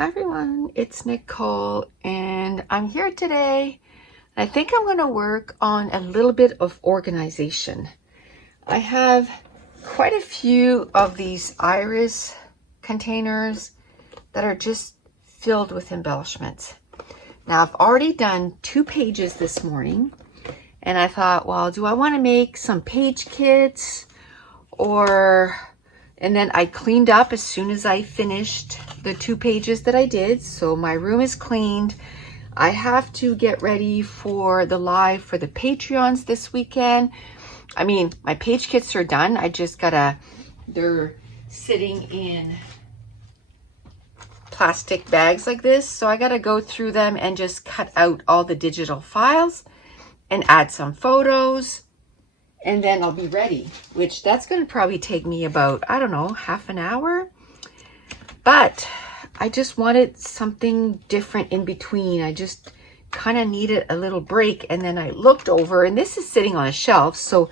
Hi everyone, it's Nicole and I'm here today. I think I'm going to work on a little bit of organization. I have quite a few of these iris containers that are just filled with embellishments. Now I've already done 2 pages this morning and I thought, well, do I want to make some page kits and then I cleaned up as soon as I finished the 2 pages that I did. So my room is cleaned. I have to get ready for the live for the Patreons this weekend. I mean, my page kits are done. I just they're sitting in plastic bags like this. So I gotta go through them and just cut out all the digital files and add some photos. And then I'll be ready, which that's going to probably take me about, I don't know, half an hour. But I just wanted something different in between. I just kind of needed a little break. And then I looked over, and this is sitting on a shelf, so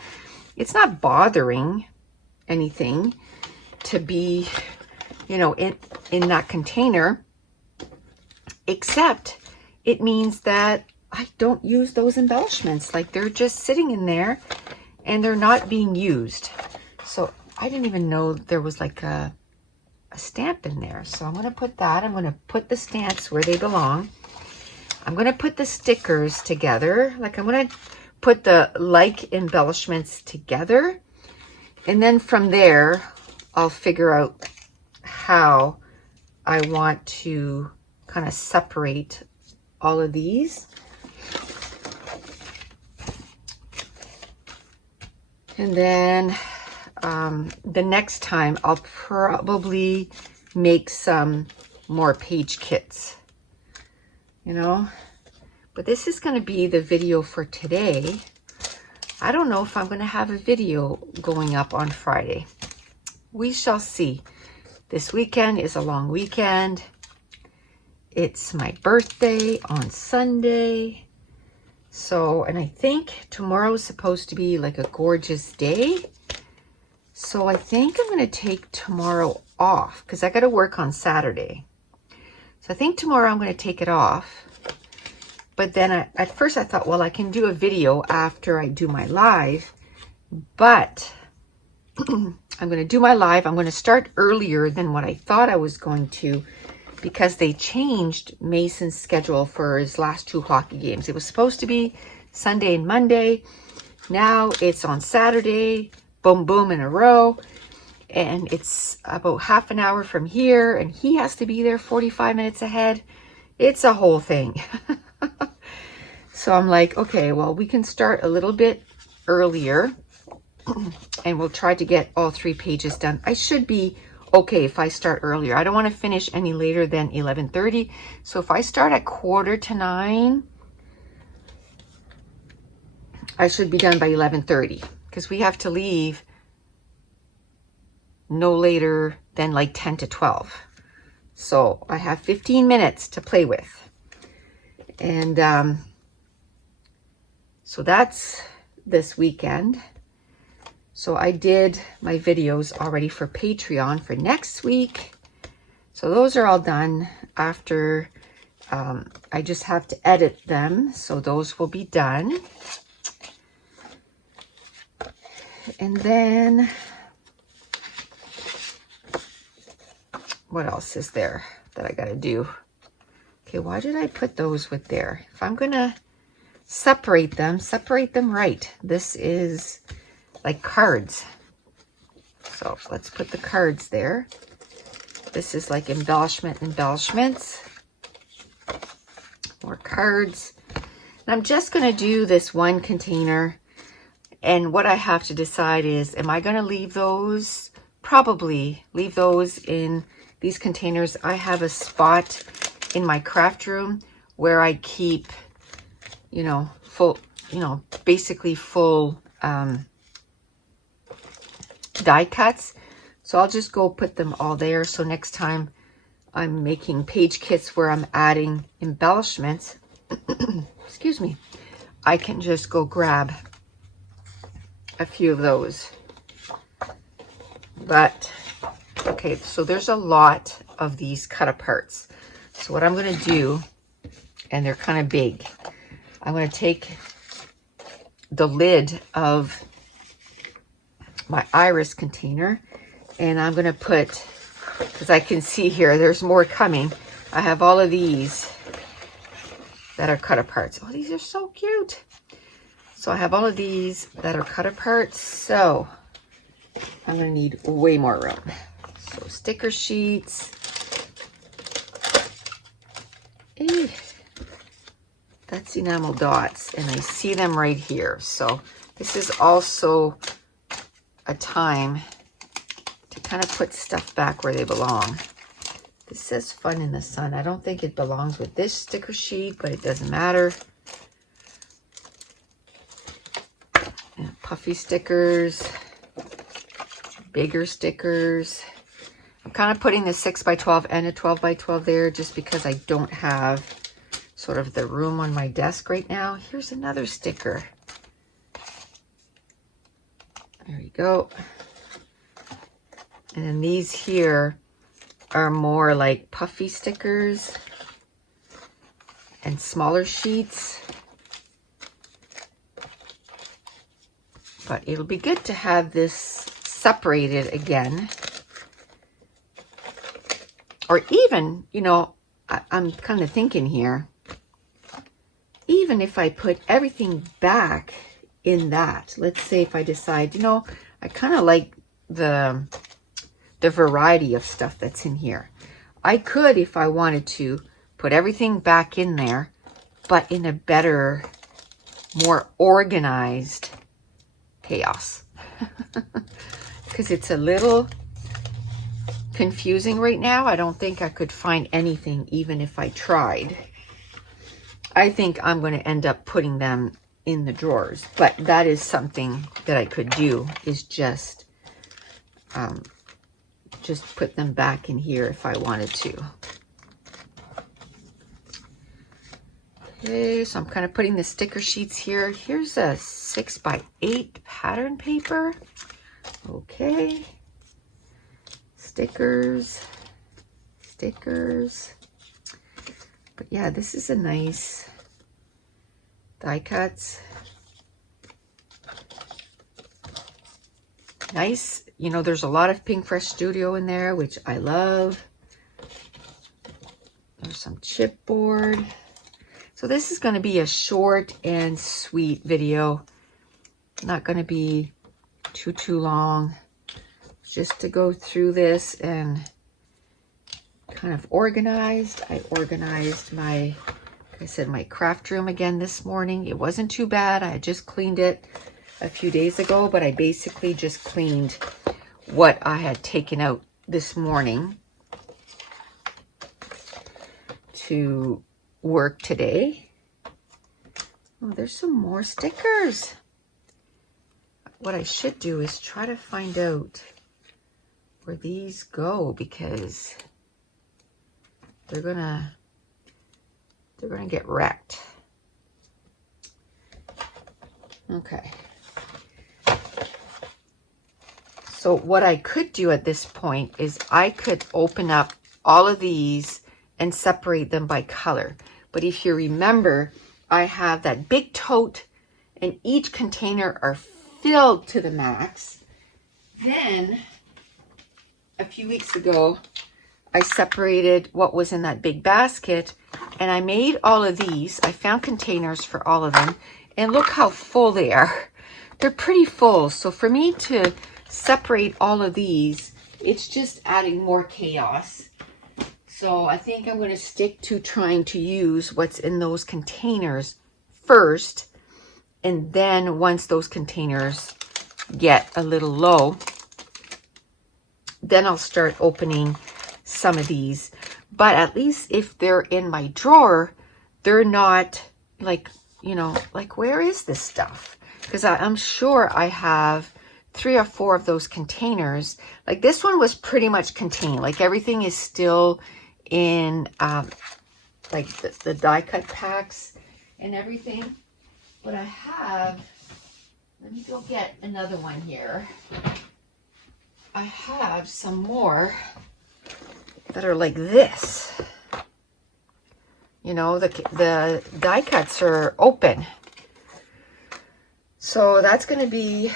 it's not bothering anything to be, in that container, except it means that I don't use those embellishments. Like, they're just sitting in there and they're not being used. So I didn't even know there was like a stamp in there. So I'm going to put that. I'm going to put the stamps where they belong. I'm going to put the stickers together. Like, I'm going to put the embellishments together. And then from there, I'll figure out how I want to kind of separate all of these. And then the next time I'll probably make some more page kits, But this is going to be the video for today. I don't know if I'm going to have a video going up on Friday. We shall see. This weekend is a long weekend. It's my birthday on Sunday. So, and I think tomorrow is supposed to be like a gorgeous day. So I think I'm going to take tomorrow off because I got to work on Saturday. So I think tomorrow I'm going to take it off. But then at first I thought, well, I can do a video after I do my live. But I'm going to do my live. I'm going to start earlier than what I thought I was going to, because they changed Mason's schedule for his last 2 hockey games. It was supposed to be Sunday and Monday. Now it's on Saturday, boom, boom, in a row. And it's about half an hour from here, and he has to be there 45 minutes ahead. It's a whole thing. So I'm like, okay, well, we can start a little bit earlier, and we'll try to get all 3 pages done. I should be okay if I start earlier. I don't want to finish any later than 11:30. So if I start at 8:45, I should be done by 11:30, because we have to leave no later than like 10 to 12. So I have 15 minutes to play with. And so that's this weekend. So I did my videos already for Patreon for next week. So those are all done. After I just have to edit them. So those will be done. And then what else is there that I got to do? Okay, why did I put those with there? If I'm going to separate them right. This is like cards. So let's put the cards there. This is like embellishments. More cards. And I'm just going to do this one container. And what I have to decide is, am I going to leave those? Probably leave those in these containers. I have a spot in my craft room where I keep, basically full die cuts. So I'll just go put them all there. So next time I'm making page kits where I'm adding embellishments, excuse me, I can just go grab a few of those. But okay, so there's a lot of these cut aparts. So what I'm going to do, and they're kind of big, I'm going to take the lid of my iris container, and I'm going to put, because I can see here, there's more coming. I have all of these that are cut apart. Oh, these are so cute. So I have all of these that are cut apart. So I'm going to need way more room. So sticker sheets. That's enamel dots, and I see them right here. So this is also a time to kind of put stuff back where they belong. This says fun in the sun. I don't think it belongs with this sticker sheet, but it doesn't matter. And puffy stickers, bigger stickers. I'm kind of putting the 6x12 and a 12x12 there just because I don't have sort of the room on my desk right now. Here's another sticker. There you go. And then these here are more like puffy stickers and smaller sheets. But it'll be good to have this separated again. Or even, you know, I'm kind of thinking here, even if I put everything back in that, let's say if I decide, you know, I kind of like the variety of stuff that's in here. I could, if I wanted to, put everything back in there, but in a better, more organized chaos. Because it's a little confusing right now. I don't think I could find anything even if I tried. I think I'm going to end up putting them in the drawers, but that is something that I could do, is just put them back in here if I wanted to. Okay, so I'm kind of putting the sticker sheets here. Here's a 6x8 pattern paper. Okay. Stickers. But yeah, this is a nice die cuts. Nice. You know, there's a lot of Pink Fresh Studio in there, which I love. There's some chipboard. So this is going to be a short and sweet video. Not going to be too long. Just to go through this and kind of organized. I organized my, like I said, my craft room again this morning. It wasn't too bad. I had just cleaned it a few days ago, but I basically just cleaned what I had taken out this morning to work today. Oh, there's some more stickers. What I should do is try to find out where these go, because they're gonna get wrecked. Okay. So what I could do at this point is I could open up all of these and separate them by color. But if you remember, I have that big tote and each container are filled to the max. Then a few weeks ago, I separated what was in that big basket, and I made all of these. I found containers for all of them, and look how full they are. They're pretty full. So for me to separate all of these, it's just adding more chaos. So I think I'm going to stick to trying to use what's in those containers first, and then once those containers get a little low, then I'll start opening some of these. But at least if they're in my drawer, they're not like, you know, like, where is this stuff? Because I'm sure I have 3 or 4 of those containers. Like this one was pretty much contained. Like everything is still in like the die cut packs and everything. But I have, let me go get another one here. I have some more that are like this. You know, the die cuts are open. So that's going to be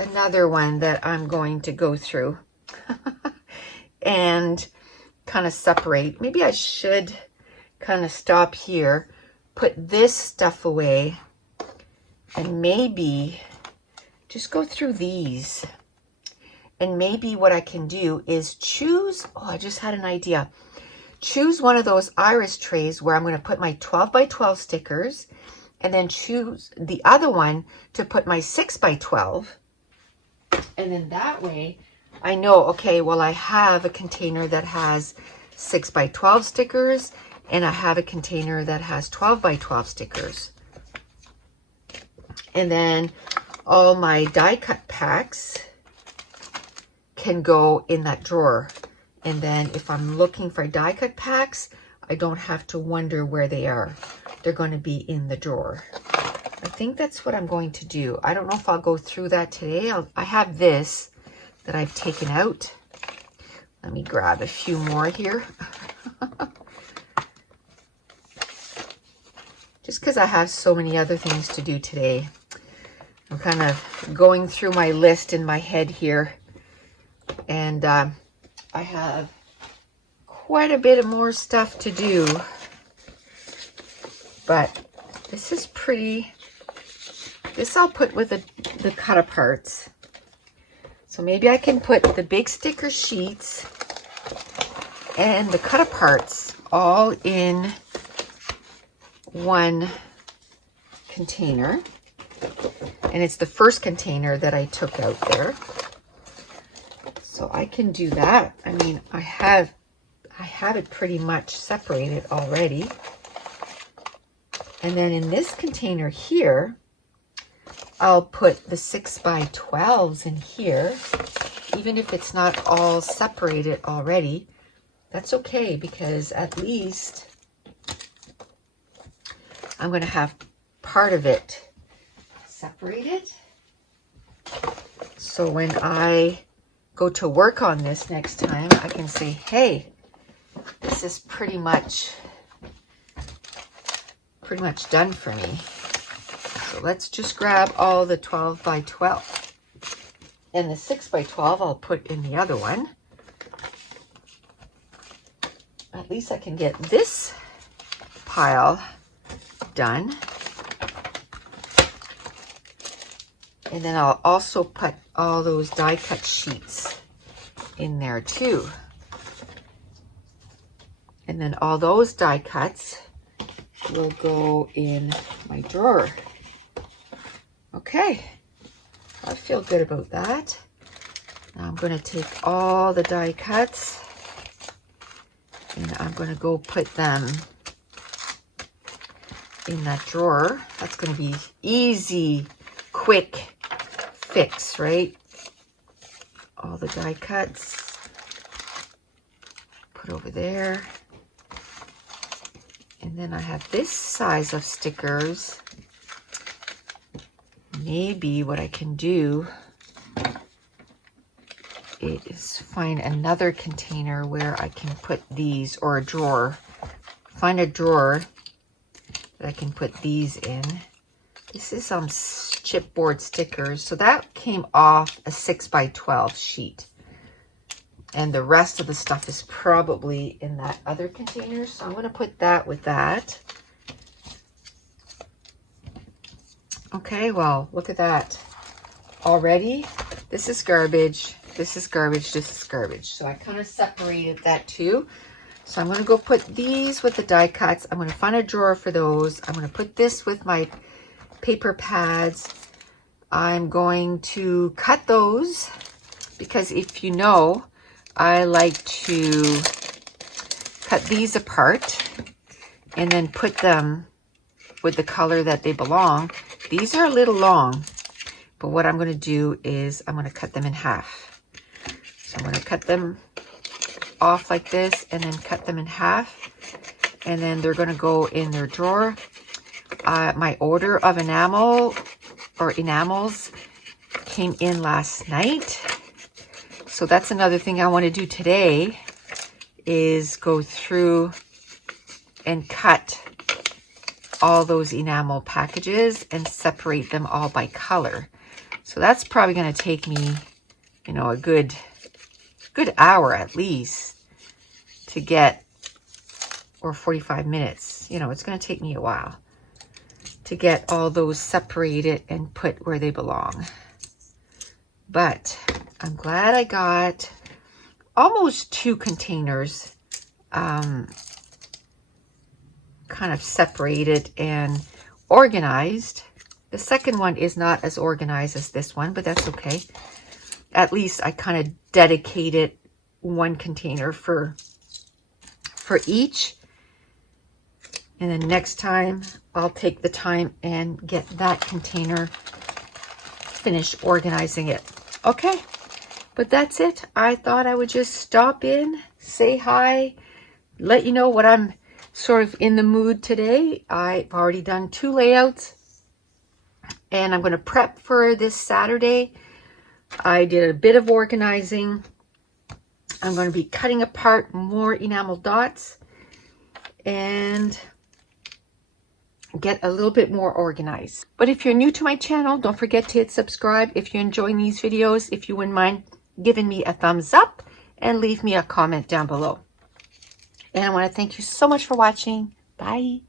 another one that I'm going to go through and kind of separate. Maybe I should kind of stop here, put this stuff away, and maybe just go through these. And maybe what I can do is choose, oh, I just had an idea. Choose one of those iris trays where I'm going to put my 12 by 12 stickers, and then choose the other one to put my 6 by 12. And then that way I know, okay, well, I have a container that has 6 by 12 stickers, and I have a container that has 12 by 12 stickers. And then all my die cut packs can go in that drawer. And then if I'm looking for die cut packs, I don't have to wonder where they are. They're going to be in the drawer. I think that's what I'm going to do. I don't know if I'll go through that today. I have this that I've taken out. Let me grab a few more here. Just because I have so many other things to do today. I'm kind of going through my list in my head here. And I have quite a bit of more stuff to do. But this is pretty. This I'll put with the cut aparts. So maybe I can put the big sticker sheets and the cut aparts all in one container. And it's the first container that I took out there. So I can do that. I mean, I have it pretty much separated already. And then in this container here, I'll put the 6 by 12s in here. Even if it's not all separated already, that's okay, because at least I'm going to have part of it separated. So when I go to work on this next time, I can say, hey, this is pretty much done for me. So let's just grab all the 12 by 12. And the 6 by 12 I'll put in the other one. At least I can get this pile done. And then I'll also put all those die cut sheets in there too. And then all those die cuts will go in my drawer. Okay, I feel good about that. Now I'm going to take all the die cuts and I'm going to go put them in that drawer. That's going to be easy, quick fix, right? All the die cuts, put over there. And then I have this size of stickers. Maybe what I can do is find another container where I can put these, or a drawer. Find a drawer that I can put these in. This is some chipboard stickers. So that came off a 6 by 12 sheet. And the rest of the stuff is probably in that other container. So I'm going to put that with that. Okay, well, look at that. Already, this is garbage, this is garbage, this is garbage. So I kind of separated that too. So I'm going to go put these with the die cuts. I'm going to find a drawer for those. I'm going to put this with my paper pads. I'm going to cut those because if you know, I like to cut these apart and then put them with the color that they belong. These are a little long, but what I'm going to do is I'm going to cut them in half. So I'm going to cut them off like this and then cut them in half. And then they're going to go in their drawer. My order of enamels came in last night. So that's another thing I want to do today is go through and cut all those enamel packages and separate them all by color. So that's probably going to take me, you know, a good hour at least to get, or 45 minutes. You know, it's going to take me a while to get all those separated and put where they belong. But I'm glad I got almost 2 containers kind of separated and organized. The second one is not as organized as this one, but that's okay. At least I kind of dedicated one container for each. And then next time I'll take the time and get that container, finish organizing it. Okay, but that's it. I thought I would just stop in, say hi, let you know what I'm sort of in the mood today. I've already done 2 layouts and I'm going to prep for this Saturday. I did a bit of organizing. I'm going to be cutting apart more enamel dots and get a little bit more organized. But if you're new to my channel, don't forget to hit subscribe. If you're enjoying these videos, if you wouldn't mind giving me a thumbs up and leave me a comment down below. And I want to thank you so much for watching. Bye.